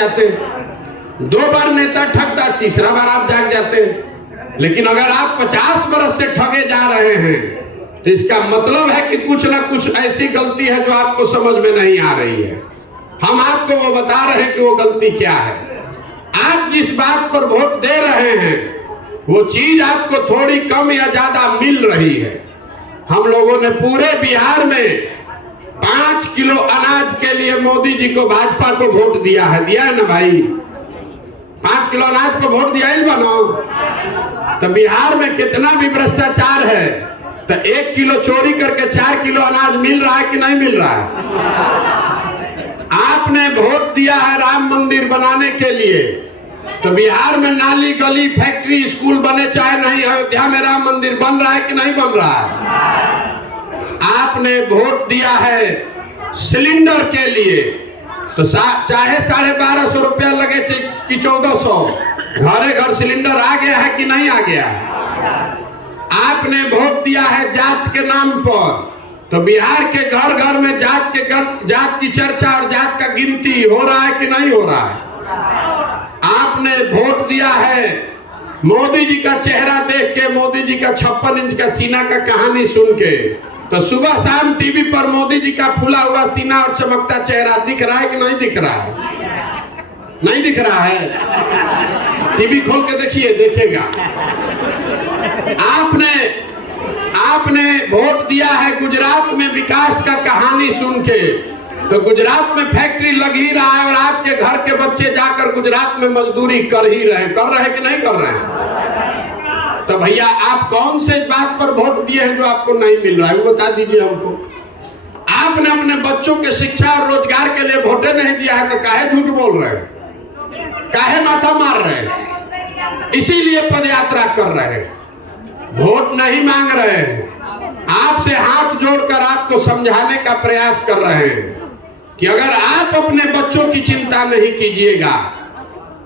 जाते हैं। 2 बार नेता ठगता, तीसरा बार आप जाग जाते हैं। लेकिन अगर आप 50 बरस से ठगे जा रहे हैं तो इसका मतलब है कि कुछ ना कुछ ऐसी गलती है जो आपको समझ में नहीं आ रही है। हम आपको वो बता रहे हैं कि वो गलती क्या है। आप जिस बात पर वोट दे रहे हैं वो चीज आपको थोड़ी कम या ज्यादा मिल रही है। हम लोगों ने पूरे बिहार में 5 किलो अनाज के लिए मोदी जी को, भाजपा को वोट दिया है। दिया है ना भाई? 5 किलो अनाज को वोट दिया ही बनो। तो बिहार में कितना भी भ्रष्टाचार है तो 1 किलो चोरी करके 4 किलो अनाज मिल रहा है कि नहीं मिल रहा है? आपने वोट दिया है राम मंदिर बनाने के लिए, तो बिहार में नाली गली फैक्ट्री स्कूल बने चाहे नहीं, अयोध्या में राम मंदिर बन रहा है कि नहीं बन रहा है? आपने वोट दिया है सिलेंडर के लिए, तो चाहे 1250 रुपया लगे कि 1400, घरे घर सिलेंडर आ गया है कि नहीं आ गया? आपने वोट दिया है जात के नाम पर, तो बिहार के घर घर में जात की चर्चा और जात का गिनती हो रहा है कि नहीं हो रहा है? आपने वोट दिया है मोदी जी का चेहरा देख के, मोदी जी का 56 इंच का सीना का कहानी सुन के, तो सुबह शाम टीवी पर मोदी जी का फूला हुआ सीना और चमकता चेहरा दिख रहा है कि नहीं दिख रहा है? नहीं दिख रहा है? टीवी खोल के देखिए, देखेगा। आपने वोट दिया है गुजरात में विकास का कहानी सुन के, तो गुजरात में फैक्ट्री लग ही रहा है और आपके घर के बच्चे जाकर गुजरात में मजदूरी कर ही रहे हैं। कर रहे हैं कि नहीं कर रहे हैं? तो भैया आप कौन से बात पर वोट दिए हैं जो आपको नहीं मिल रहा है, वो बता दीजिए हमको। आपने अपने बच्चों के शिक्षा और रोजगार के लिए वोटे नहीं दिया है, तो काहे झूठ बोल रहे हैं, काहे माथा मार रहे हैं? इसीलिए पदयात्रा कर रहे हैं, वोट नहीं मांग रहे हैं। आपसे हाथ जोड़कर आपको समझाने का प्रयास कर रहे हैं कि अगर आप अपने बच्चों की चिंता नहीं कीजिएगा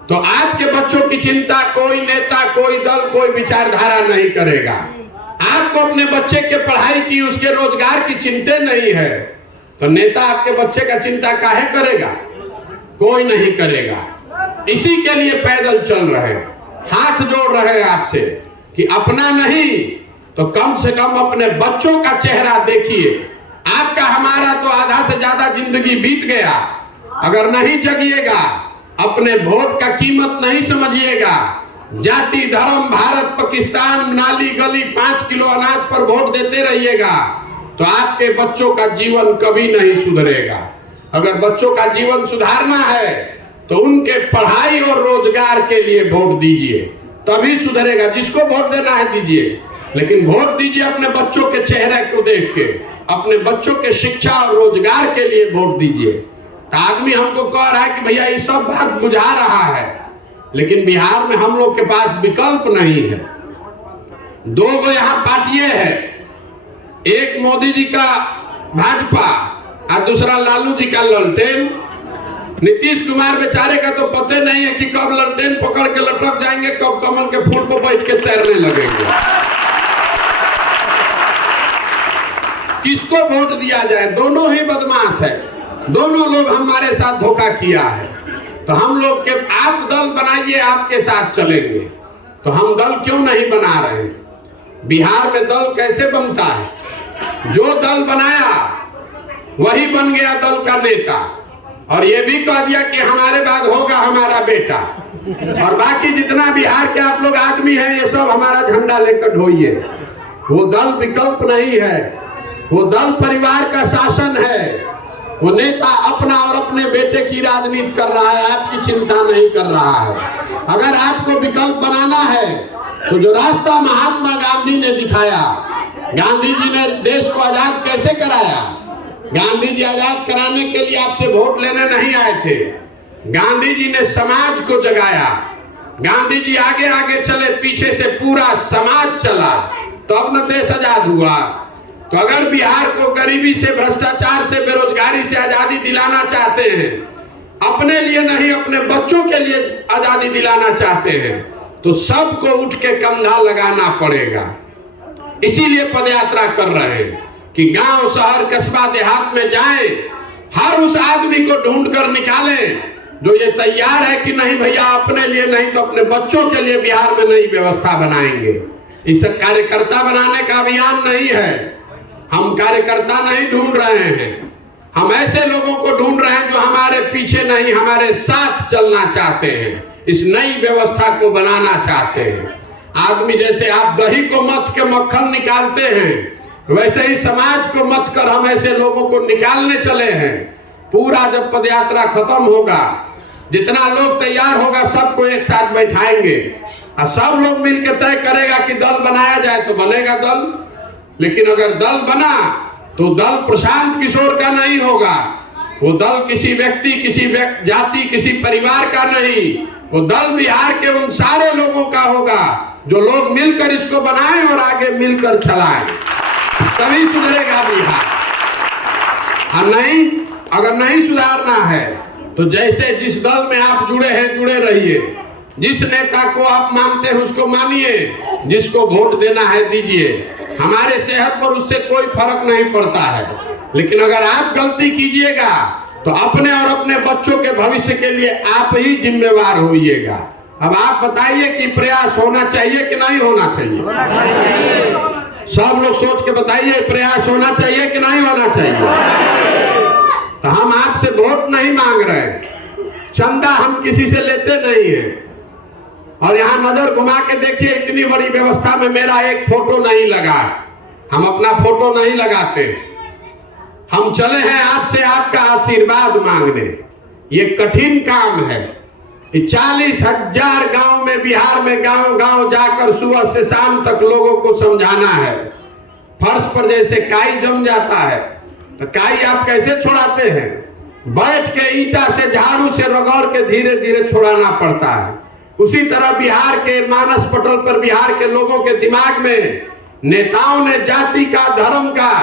तो आपके बच्चों की चिंता कोई नेता, कोई दल, कोई विचारधारा नहीं करेगा। आपको अपने बच्चे के पढ़ाई की, उसके रोजगार की चिंता नहीं है तो नेता आपके बच्चे का चिंता काहे करेगा? कोई नहीं करेगा। इसी के लिए पैदल चल रहे हैं, हाथ जोड़ रहे हैं आपसे कि अपना नहीं तो कम से कम अपने बच्चों का चेहरा देखिए। आपका हमारा तो आधा से ज्यादा जिंदगी बीत गया। अगर नहीं जगिएगा, अपने वोट का कीमत नहीं समझिएगा, जाति धर्म भारत पाकिस्तान नाली गली 5 किलो अनाज पर वोट देते रहिएगा तो आपके बच्चों का जीवन कभी नहीं सुधरेगा। अगर बच्चों का जीवन सुधारना है तो उनके पढ़ाई और रोजगार के लिए वोट दीजिए, तभी सुधरेगा। जिसको वोट देना है दीजिए, लेकिन वोट दीजिए अपने बच्चों के चेहरे को देख के, अपने बच्चों के शिक्षा और रोजगार के लिए वोट दीजिए। तो आदमी हमको कह रहा है कि भैया ये सब बात बुझा रहा है, लेकिन बिहार में हम लोग के पास विकल्प नहीं है। 2 गो यहाँ पार्टियां है, एक मोदी जी का भाजपा और दूसरा लालू जी का ललटेन। नीतीश कुमार बेचारे का तो पता नहीं है कि कब ललटेन पकड़ के लटक जाएंगे, कब कमल के फूल पर बैठ के तैरने लगेंगे। किसको वोट दिया जाए? दोनों ही बदमाश है, दोनों लोग हमारे साथ धोखा किया है। तो हम लोग के आप दल बनाइए, आपके साथ चलेंगे। तो हम दल क्यों नहीं बना रहे हैं? बिहार में दल कैसे बनता है? जो दल बनाया वही बन गया दल का नेता, और ये भी कह दिया कि हमारे बाद होगा हमारा बेटा, और बाकी जितना बिहार के आप लोग आदमी हैं ये सब हमारा झंडा लेकर ढोइए। वो दल विकल्प नहीं है, वो दल परिवार का शासन है। वो नेता अपना और अपने बेटे की राजनीति कर रहा है, आपकी चिंता नहीं कर रहा है। अगर आपको विकल्प बनाना है तो जो रास्ता महात्मा गांधी ने दिखाया, गांधी जी ने देश को आजाद कैसे कराया? गांधी जी आजाद कराने के लिए आपसे वोट लेने नहीं आए थे। गांधी जी ने समाज को जगाया, गांधी जी आगे आगे चले, पीछे से पूरा समाज चला, तब न देश आजाद हुआ। तो अगर बिहार को गरीबी से, भ्रष्टाचार से, बेरोजगारी से आजादी दिलाना चाहते हैं, अपने लिए नहीं अपने बच्चों के लिए आजादी दिलाना चाहते हैं, तो सबको उठ के कंधा लगाना पड़ेगा। इसीलिए पदयात्रा कर रहे हैं कि गांव शहर कस्बा देहात में जाएं, हर उस आदमी को ढूंढ कर निकालें जो ये तैयार है कि नहीं भैया अपने लिए नहीं तो अपने बच्चों के लिए बिहार में नई व्यवस्था बनाएंगे। इस कार्यकर्ता बनाने का अभियान नहीं है, हम कार्यकर्ता नहीं ढूंढ रहे हैं, हम ऐसे लोगों को ढूंढ रहे हैं जो हमारे पीछे नहीं हमारे साथ चलना चाहते हैं, इस नई व्यवस्था को बनाना चाहते हैं। आदमी जैसे आप दही को मथ के मक्खन निकालते हैं वैसे ही समाज को मथ कर हम ऐसे लोगों को निकालने चले हैं। पूरा जब पदयात्रा खत्म होगा, जितना लोग तैयार होगा सबको एक साथ बैठाएंगे और सब लोग मिलकर तय करेगा कि दल बनाया जाए तो बनेगा दल। लेकिन अगर दल बना तो दल प्रशांत किशोर का नहीं होगा, वो दल किसी व्यक्ति किसी जाति किसी परिवार का नहीं, वो दल बिहार के उन सारे लोगों का होगा जो लोग मिलकर इसको बनाएं और आगे मिलकर चलाएं, तभी सुधरेगा बिहार। और नहीं, अगर नहीं सुधारना है तो जैसे जिस दल में आप जुड़े हैं जुड़े रहिए, जिस नेता को आप मानते हैं उसको मानिए, जिसको वोट देना है दीजिए। हमारे सेहत पर उससे कोई फर्क नहीं पड़ता है, लेकिन अगर आप गलती कीजिएगा तो अपने और अपने बच्चों के भविष्य के लिए आप ही जिम्मेवार होइएगा। अब आप बताइए कि प्रयास होना चाहिए कि नहीं होना चाहिए? सब लोग सोच के बताइए, प्रयास होना चाहिए कि नहीं होना चाहिए? तो हम आपसे वोट नहीं मांग रहे, चंदा हम किसी से लेते नहीं है। और यहाँ नजर घुमा के देखिए, इतनी बड़ी व्यवस्था में मेरा एक फोटो नहीं लगा, हम अपना फोटो नहीं लगाते। हम चले हैं आपसे आपका आशीर्वाद मांगने। ये कठिन काम है, 40,000 गांव में बिहार में गांव गांव जाकर सुबह से शाम तक लोगों को समझाना है। फर्श पर जैसे काई जम जाता है तो काई आप कैसे छुड़ाते हैं? बैठ के ईंटा से झाड़ू से रगड़ के धीरे धीरे छुड़ाना पड़ता है। उसी तरह बिहार के मानस पटल पर बिहार के लोगों के दिमाग में नेताओं ने जाति का धर्म का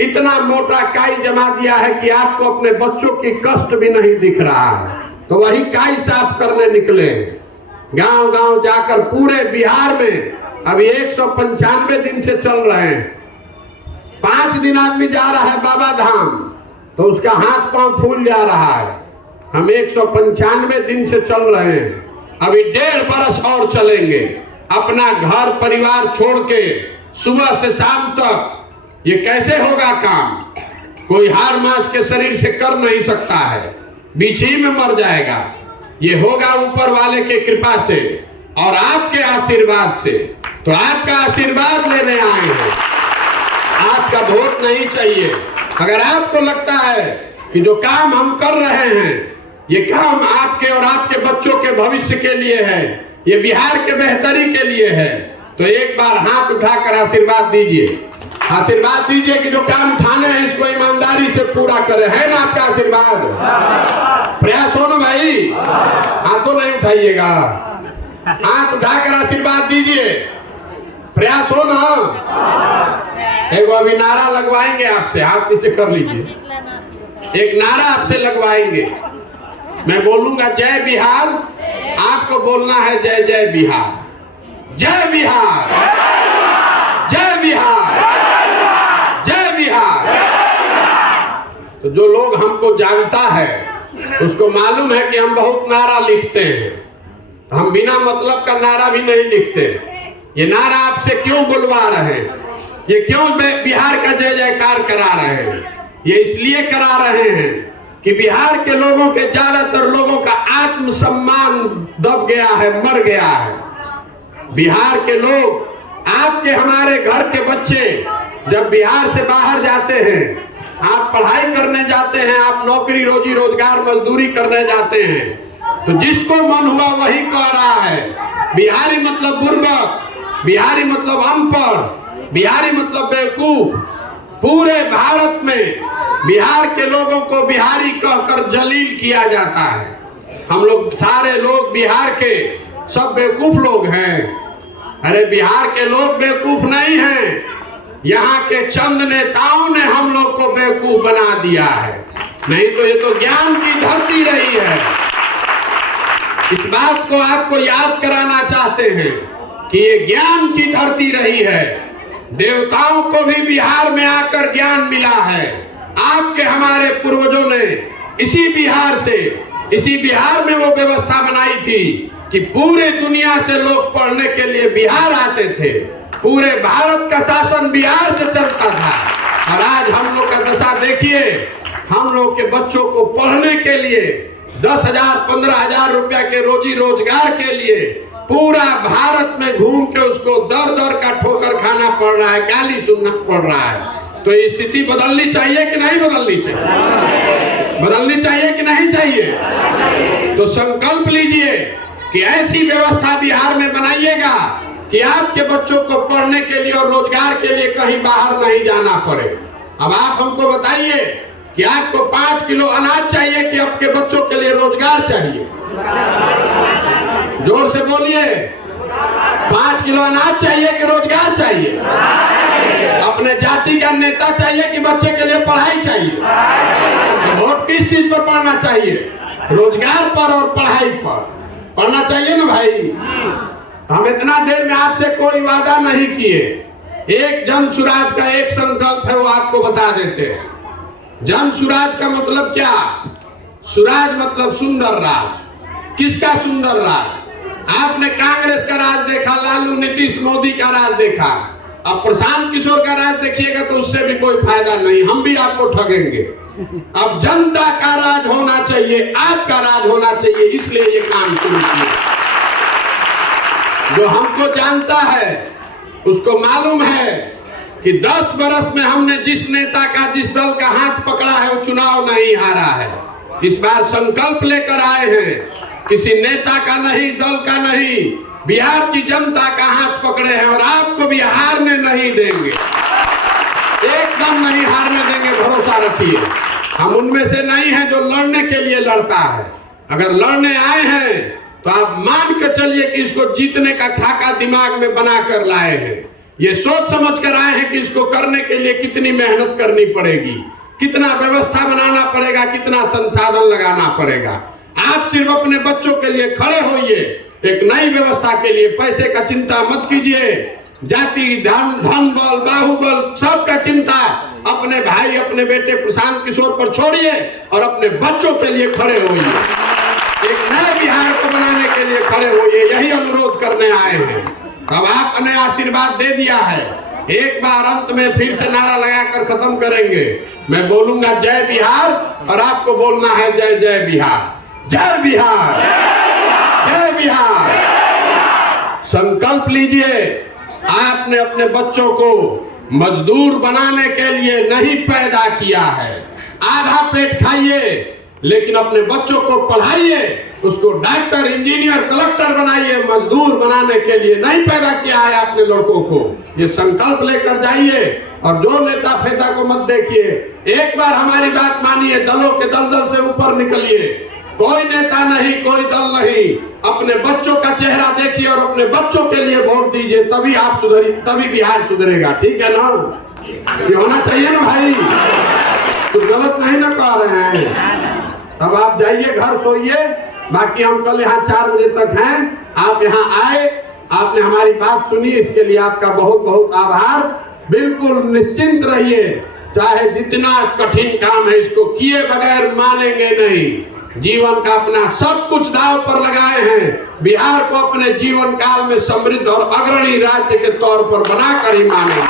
इतना मोटा काई जमा दिया है कि आपको अपने बच्चों की कष्ट भी नहीं दिख रहा है। तो वही काई साफ करने निकले, गांव गांव जाकर पूरे बिहार में अभी 195 दिन से चल रहे हैं। 5 दिन आदमी जा रहा है बाबा धाम तो उसका हाथ पांव फूल जा रहा है। हम 195 दिन से चल रहे हैं, अभी 1.5 बरस और चलेंगे। अपना घर परिवार छोड़ के सुबह से शाम तक ये कैसे होगा काम? कोई हार मांस के शरीर से कर नहीं सकता है, बीच ही में मर जाएगा। ये होगा ऊपर वाले के कृपा से और आपके आशीर्वाद से। तो आपका आशीर्वाद लेने आए हैं, आपका वोट नहीं चाहिए। अगर आपको लगता है कि जो काम हम कर रहे हैं ये काम आपके और आपके बच्चों के भविष्य के लिए है, ये बिहार के बेहतरी के लिए है, तो एक बार हाथ उठाकर आशीर्वाद दीजिए। आशीर्वाद दीजिए कि जो काम ठाने हैं इसको ईमानदारी से पूरा करे। है ना आपका आशीर्वाद? प्रयास हो ना भाई? हाथों नहीं उठाइएगा, हाथ उठाकर आशीर्वाद दीजिए। प्रयास हो ना? एक अभी नारा लगवाएंगे आपसे, हाथ नीचे कर लीजिए। एक नारा आपसे लगवाएंगे, मैं बोलूंगा जय बिहार, आपको बोलना है जय जय बिहार। जय बिहार, जय बिहार, जय बिहार। तो जो लोग हमको जानता है उसको मालूम है कि हम बहुत नारा लिखते हैं, हम बिना मतलब का नारा भी नहीं लिखते। ये नारा आपसे क्यों बुलवा रहे हैं, ये क्यों बिहार का जय जयकार करा रहे हैं? ये इसलिए करा रहे हैं कि बिहार के लोगों के ज्यादातर लोगों का आत्मसम्मान दब गया है, मर गया है। बिहार के लोग, आपके हमारे घर के बच्चे जब बिहार से बाहर जाते हैं, आप पढ़ाई करने जाते हैं, आप नौकरी रोजी रोजगार मजदूरी करने जाते हैं, तो जिसको मन हुआ वही कह रहा है बिहारी मतलब बुर्बक, बिहारी मतलब अनपढ़, बिहारी मतलब बेवकूफ। पूरे भारत में बिहार के लोगों को बिहारी कहकर जलील किया जाता है। हम लोग सारे लोग बिहार के सब बेवकूफ लोग हैं। अरे बिहार के लोग बेवकूफ नहीं हैं, यहाँ के चंद नेताओं ने हम लोग को बेवकूफ बना दिया है, नहीं तो ये तो ज्ञान की धरती रही है। इस बात को आपको याद कराना चाहते हैं कि ये ज्ञान की धरती रही है। देवताओं को भी बिहार में आकर ज्ञान मिला है। आपके हमारे पूर्वजों ने इसी बिहार से इसी बिहार में वो व्यवस्था बनाई थी कि पूरे दुनिया से लोग पढ़ने के लिए बिहार आते थे। पूरे भारत का शासन बिहार से चलता था। और आज हम लोग का दशा देखिए, हम लोग के बच्चों को पढ़ने के लिए 10,000 15,000 रुपया के रोजी रोजगार के लिए पूरा भारत में घूम के उसको दर दर का ठोकर खाना पड़ रहा है, गाली सुनना पड़ रहा है। तो ये स्थिति बदलनी चाहिए कि नहीं बदलनी चाहिए? बदलनी चाहिए कि नहीं चाहिए? तो संकल्प लीजिए कि ऐसी व्यवस्था बिहार में बनाइएगा कि आपके बच्चों को पढ़ने के लिए और रोजगार के लिए कहीं बाहर नहीं जाना पड़े। अब आप हमको बताइए कि आपको 5 किलो अनाज चाहिए कि आपके बच्चों के लिए रोजगार चाहिए? जोर से बोलिए। 5 किलो अनाज चाहिए कि रोजगार चाहिए? अपने जाति का नेता चाहिए कि बच्चे के लिए पढ़ाई चाहिए? तो वोट किस चीज पर पढ़ना चाहिए? रोजगार पर और पढ़ाई पर पढ़ना चाहिए ना भाई। हम इतना देर में आपसे कोई वादा नहीं किए। एक जन सुराज का एक संकल्प है, वो आपको बता देते हैं। जन सुराज का मतलब क्या? सुराज मतलब सुंदर राज। किसका सुंदर राज? आपने कांग्रेस का राज देखा, लालू नीतीश मोदी का राज देखा। अब प्रशांत किशोर का राज देखिएगा तो उससे भी कोई फायदा नहीं, हम भी आपको ठगेंगे। अब जनता का राज होना चाहिए, आपका राज होना चाहिए, इसलिए ये काम शुरू किया। जो हमको जानता है उसको मालूम है कि 10 बरस में हमने जिस नेता का, जिस दल का हाथ पकड़ा है वो चुनाव नहीं हारा है। इस बार संकल्प लेकर आए हैं, किसी नेता का नहीं, दल का नहीं, बिहार की जनता का हाथ पकड़े हैं और आपको भी हारने नहीं देंगे, एकदम नहीं हारने देंगे, भरोसा रखिए। हम उनमें से नहीं हैं जो लड़ने के लिए लड़ता है। अगर लड़ने आए हैं तो आप मान के चलिए कि इसको जीतने का खाका दिमाग में बना कर लाए हैं। ये सोच समझ कर आए हैं कि इसको करने के लिए कितनी मेहनत करनी पड़ेगी, कितना व्यवस्था बनाना पड़ेगा, कितना संसाधन लगाना पड़ेगा। आप सिर्फ अपने बच्चों के लिए खड़े होइए, एक नई व्यवस्था के लिए। पैसे का चिंता मत कीजिए, जाति धन बल बाहुबल सबका चिंता अपने भाई, अपने बेटे प्रशांत किशोर पर छोड़िए और अपने बच्चों के लिए खड़े होइए। एक नए बिहार को बनाने के लिए खड़े होइए, यही अनुरोध करने आए हैं। अब आपने आशीर्वाद दे दिया है, एक बार अंत में फिर से नारा लगाकर खत्म करेंगे। मैं बोलूंगा जय बिहार और आपको बोलना है जय जय बिहार। जय बिहार, जय बिहार। संकल्प लीजिए, आपने अपने बच्चों को मजदूर बनाने के लिए नहीं पैदा किया है। आधा पेट खाइए लेकिन अपने बच्चों को पढ़ाइए, उसको डॉक्टर, इंजीनियर, कलेक्टर बनाइए। मजदूर बनाने के लिए नहीं पैदा किया है आपने लड़कों को। ये संकल्प लेकर जाइए और जो नेता फेता को मत देखिए। एक बार हमारी बात मानिए, दलों के दलदल से ऊपर निकलिए। कोई नेता नहीं, कोई दल नहीं, अपने बच्चों का चेहरा देखिए और अपने बच्चों के लिए वोट दीजिए, तभी आप सुधरी, तभी बिहार सुधरेगा। ठीक है ना? ये होना चाहिए ना भाई, कुछ गलत नहीं ना कह रहे हैं। अब आप जाइए घर सोइए, बाकी हम कल यहाँ 4 बजे तक हैं। आप यहाँ आए, आपने हमारी बात सुनी, इसके लिए आपका बहुत बहुत आभार। बिल्कुल निश्चिंत रहिए, चाहे जितना कठिन काम है इसको किए बगैर मानेंगे नहीं। जीवन का अपना सब कुछ दांव पर लगाए हैं। बिहार को अपने जीवन काल में समृद्ध और अग्रणी राज्य के तौर पर बनाकर ही मानेंगे,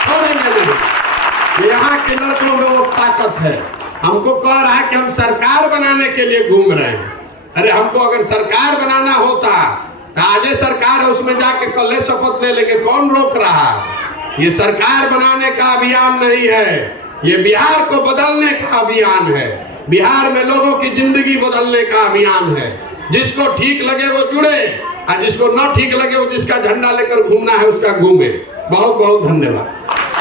छोड़ेंगे नहीं। यहाँ के लड़कों में वो ताकत है। हमको कह रहा है कि हम सरकार बनाने के लिए घूम रहे हैं। अरे हमको अगर सरकार बनाना होता तो आजे सरकार है, उसमें जाके कल शपथ ले लेके कौन रोक रहा? ये सरकार बनाने का अभियान नहीं है, ये बिहार को बदलने का अभियान है। बिहार में लोगों की जिंदगी बदलने का अभियान है। जिसको ठीक लगे वो जुड़े और जिसको न ठीक लगे वो जिसका झंडा लेकर घूमना है उसका घूमे। बहुत बहुत धन्यवाद।